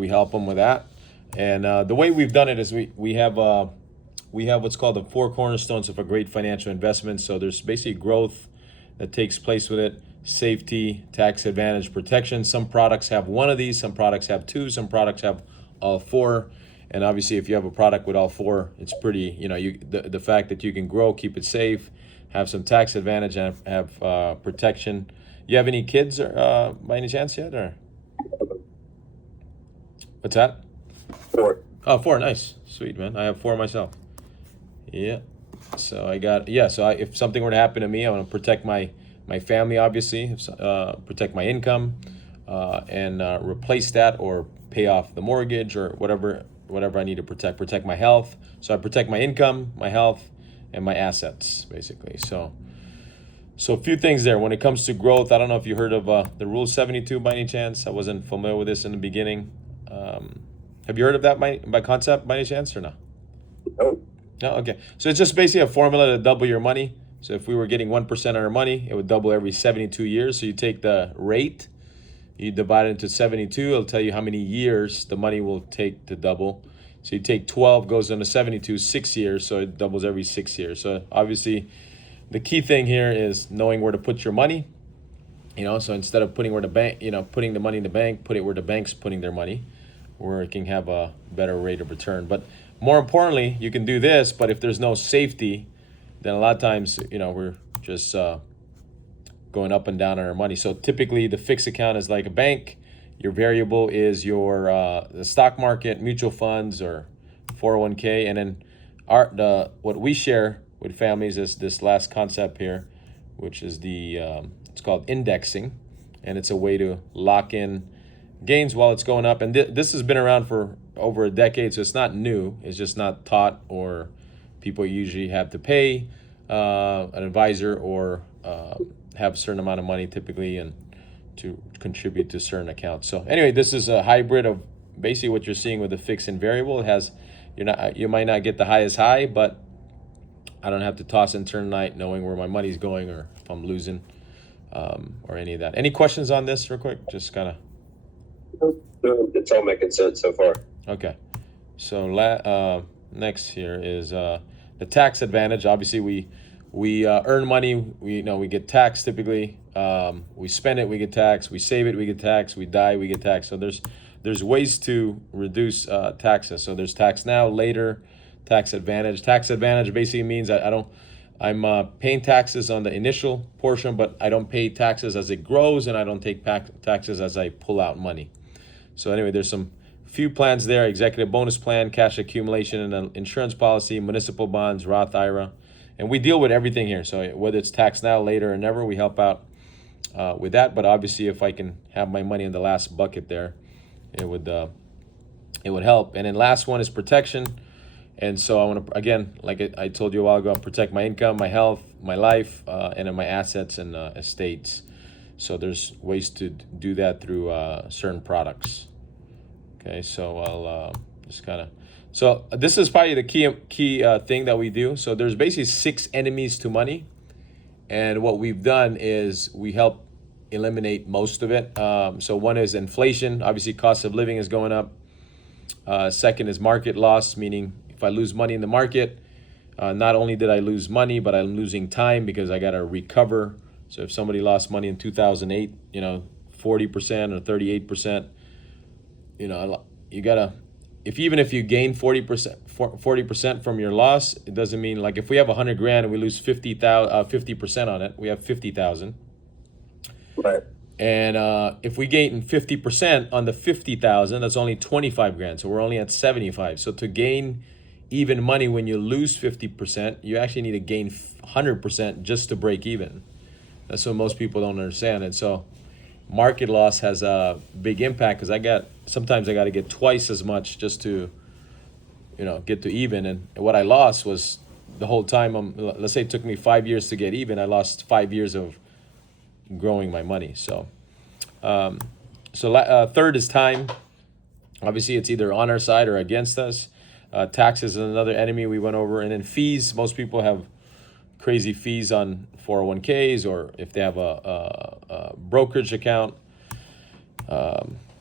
we help them with that. And the way we've done it is we have what's called the four cornerstones of a great financial investment. So there's basically growth that takes place with it, safety, tax advantage, protection. Some products have one of these, some products have two, some products have all four. And obviously, if you have a product with all four, it's pretty, the fact that you can grow, keep it safe, have some tax advantage, and have protection. You have any kids by any chance yet, or what's that? Four. Oh, four, nice, sweet, man. I have four myself. Yeah. So if something were to happen to me, I want to protect my family, obviously, protect my income, and replace that or pay off the mortgage or whatever I need to protect my health. So I protect my income, my health, and my assets, basically. So a few things there. When it comes to growth, I don't know if you heard of the Rule 72 by any chance. I wasn't familiar with this in the beginning. Have you heard of that by concept by any chance or no? No. No, okay. So it's just basically a formula to double your money. So if we were getting 1% on our money, it would double every 72 years. So you take the rate, you divide it into 72, it'll tell you how many years the money will take to double. So you take 12, goes into 72, 6 years, so it doubles every 6 years. So obviously, the key thing here is knowing where to put your money. So instead of putting putting the money in the bank, put it where the bank's putting their money, where it can have a better rate of return. But more importantly, you can do this, but if there's no safety, then a lot of times, we're just going up and down on our money. So typically the fixed account is like a bank. Your variable is your the stock market, mutual funds, or 401k. And then what we share with families is this last concept here, which is it's called indexing. And it's a way to lock in gains while it's going up. And this has been around for over a decade, so it's not new. It's just not taught, or people usually have to pay an advisor or have a certain amount of money typically and to contribute to certain accounts. So anyway, this is a hybrid of basically what you're seeing with the fixed and variable. It has you might not get the highest high, but I don't have to toss and turn night knowing where my money's going or if I'm losing or any of that. Any questions on this real quick? Just kind of. No, it's all making sense so far. Okay. So next here is the tax advantage. Obviously, we earn money. We get taxed typically. We spend it, we get taxed. We save it, we get taxed. We die, we get taxed. So there's ways to reduce taxes. So there's tax now, later, tax advantage. Tax advantage basically means I'm paying taxes on the initial portion, but I don't pay taxes as it grows, and I don't take taxes as I pull out money. So anyway, there's some few plans there: executive bonus plan, cash accumulation, and an insurance policy, municipal bonds, Roth IRA. And we deal with everything here. So whether it's tax now, later, or never, we help out with that. But obviously, if I can have my money in the last bucket there, it would help. And then last one is protection. And so I want to, again, like I told you a while ago, protect my income, my health, my life, and then my assets and estates. So there's ways to do that through certain products. Okay, so I'll just kind of. So this is probably the key thing that we do. So there's basically 6 enemies to money. And what we've done is we help eliminate most of it. So one is inflation. Obviously, cost of living is going up. Second is market loss, meaning if I lose money in the market, not only did I lose money, but I'm losing time because I got to recover. So if somebody lost money in 2008, 40% or 38%, you got to, even if you gain 40% from your loss, it doesn't mean, like, if we have 100 grand and we lose 50% on it, we have 50,000. Right. And if we gain 50% on the 50,000, that's only 25 grand. So we're only at 75. So to gain even money when you lose 50%, you actually need to gain 100% just to break even. That's what most people don't understand. And so market loss has a big impact because sometimes I got to get twice as much just to, get to even. And what I lost was the whole time. Let's say it took me 5 years to get even. I lost 5 years of growing my money. So, third is time. Obviously, it's either on our side or against us. Taxes is another enemy we went over, and then fees. Most people have crazy fees on 401ks, or if they have a brokerage account.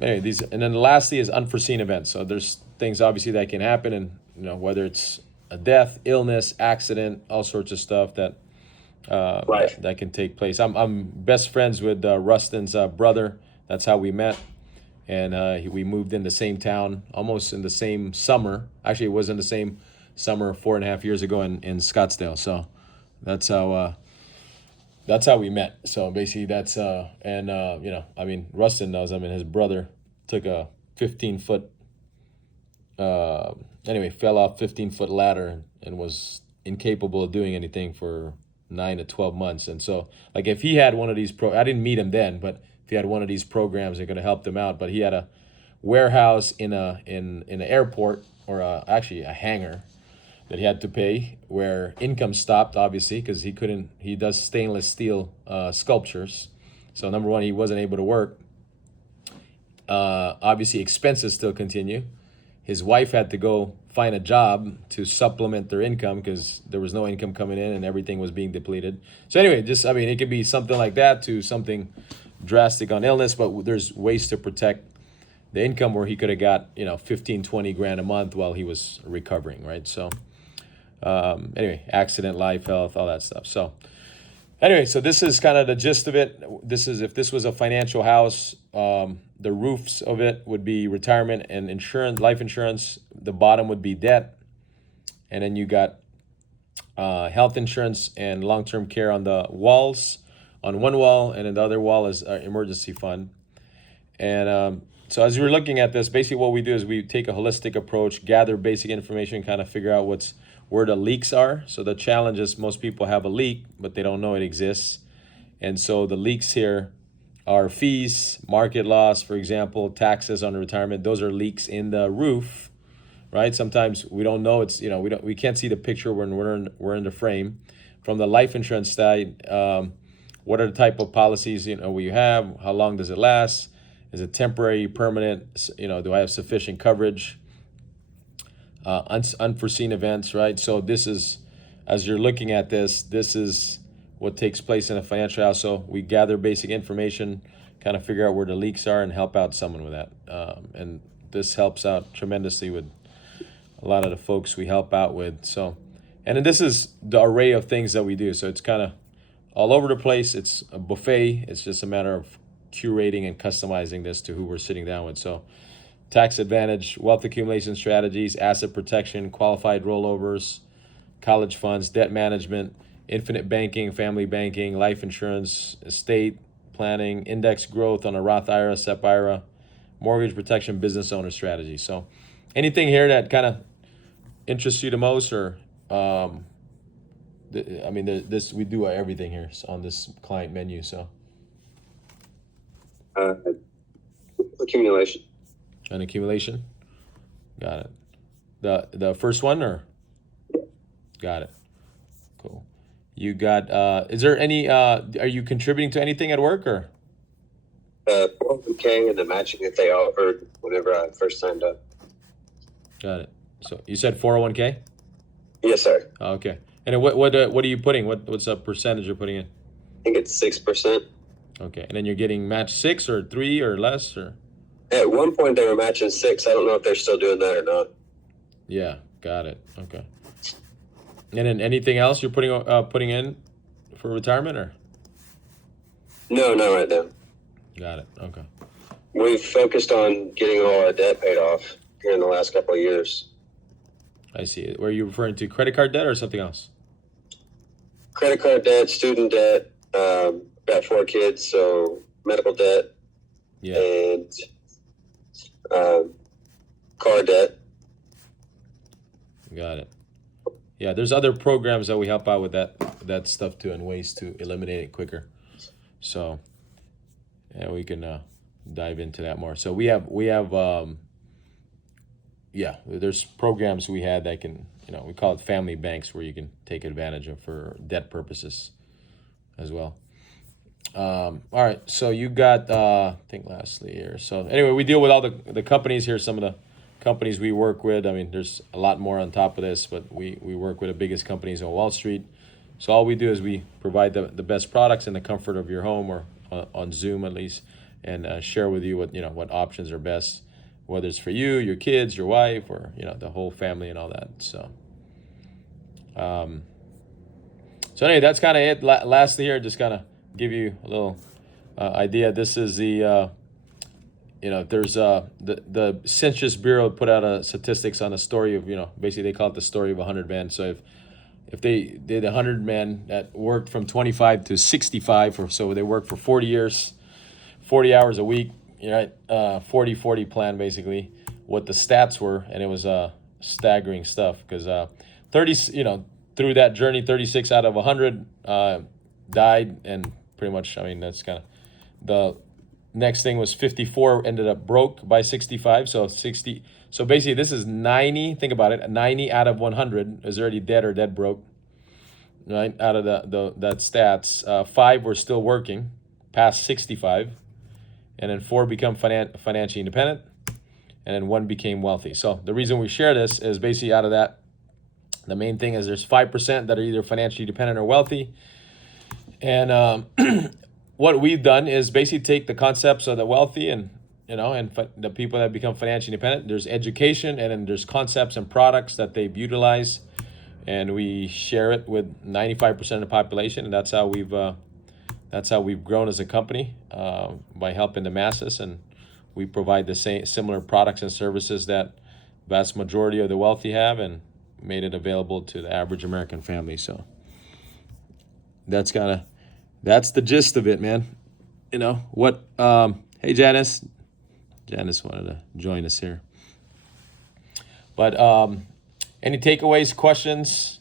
anyway, these, and then lastly is unforeseen events. So there's things obviously that can happen, and whether it's a death, illness, accident, all sorts of stuff that Right. that can take place. I'm best friends with Rustin's brother. That's how we met, and we moved in the same town, almost in the same summer. Actually, it was in the same summer 4.5 years ago in Scottsdale. So that's how we met. So basically, that's I mean, Rustin knows. I mean, his brother took a 15-foot fell off 15-foot ladder and was incapable of doing anything for 9 to 12 months. And so, like, if he had one of these I didn't meet him then, but if he had one of these programs, they're going to help them out. But he had a warehouse in an airport, or actually a hangar, that he had to pay, where income stopped, obviously, because he does stainless steel sculptures. So number one, he wasn't able to work. Obviously, expenses still continue. His wife had to go find a job to supplement their income because there was no income coming in and everything was being depleted. So anyway, I mean, it could be something like that to something drastic on illness, but there's ways to protect the income where he could have got 15, 20 grand a month while he was recovering, right? So anyway, accident, life, health, all that stuff. So anyway, so this is kind of the gist of it. This is, if this was a financial house, the roofs of it would be retirement and insurance, life insurance. The bottom would be debt. And then you got health insurance and long-term care on the walls, on one wall, and then the other wall is emergency fund. And so as you're looking at this, basically what we do is we take a holistic approach, gather basic information, kind of figure out where the leaks are. So the challenge is most people have a leak, but they don't know it exists. And so the leaks here are fees, market loss, for example, taxes on retirement. Those are leaks in the roof, right? Sometimes we don't know it's, we can't see the picture when we're in the frame. From the life insurance side, what are the type of policies, we have? How long does it last? Is it temporary, permanent? Do I have sufficient coverage? Unforeseen events, right? So this is, as you're looking at this is what takes place in a financial house. So we gather basic information, kind of figure out where the leaks are, and help out someone with that. And this helps out tremendously with a lot of the folks we help out with. So, and then this is the array of things that we do. So it's kind of all over the place. It's a buffet. It's just a matter of curating and customizing this to who we're sitting down with. So tax advantage, wealth accumulation strategies, asset protection, qualified rollovers, college funds, debt management, infinite banking, family banking, life insurance, estate planning, index growth on a Roth IRA, SEP IRA, mortgage protection, business owner strategy. So anything here that kind of interests you the most, or this, we do everything here on this client menu. So Accumulation. an accumulation, got it. The first one, or got it. Cool. You got, is there any, are you contributing to anything at work, or? 401k and the matching that they offered whenever I first signed up. Got it. So you said 401k? Yes, sir. Okay. And then what are you putting? What's the percentage you're putting in? I think it's 6%. Okay. And then you're getting matched 6 or 3 or less, or? At one point they were matching 6. I don't know if they're still doing that or not. Yeah, got it. Okay. And then anything else you're putting in for retirement, or? No, not right now. Got it. Okay. We've focused on getting all our debt paid off here in the last couple of years. I see. Were you referring to credit card debt or something else? Credit card debt, student debt, got 4 kids, so medical debt, Yeah. and car debt. Got it. Yeah, there's other programs that we help out with that stuff too, and ways to eliminate it quicker. So, yeah, we can dive into that more. So we have there's programs we had that can, we call it family banks, where you can take advantage of for debt purposes as well. All right, so you got, I think lastly here. So anyway, we deal with all the companies here, some of the companies we work with. I mean, there's a lot more on top of this, but we work with the biggest companies on Wall Street. So all we do is we provide the best products in the comfort of your home, or on Zoom at least. share with you what options are best, whether it's for you, your kids, your wife, or the whole family and all that. So anyway, that's kind of it. Lastly, here, just kind of give you a little idea. This is the there's the Census Bureau put out a statistics on a story of basically they call it the story of 100 men. So if they did 100 men that worked from 25 to 65, or so they worked for 40 years, 40 hours a week, right? 40-40 plan basically. What the stats were, and it was staggering stuff because 30 through that journey, 36 out of 100 died, and pretty much, I mean, that's kind of the next thing was 54 ended up broke by 65. So basically this is 90. Think about it. 90 out of 100 is already dead or dead broke, right? Out of that stats, 5 were still working past 65, and then 4 become financially independent, and then 1 became wealthy. So the reason we share this is basically out of that, the main thing is there's 5% that are either financially dependent or wealthy. And what we've done is basically take the concepts of the wealthy and the people that become financially independent. There's education, and then there's concepts and products that they've utilized, and we share it with 95% of the population. And that's how we've grown as a company, by helping the masses. And we provide the same similar products and services that vast majority of the wealthy have, and made it available to the average American family. So that's the gist of it, man. Hey, Janice wanted to join us here. But any takeaways, questions,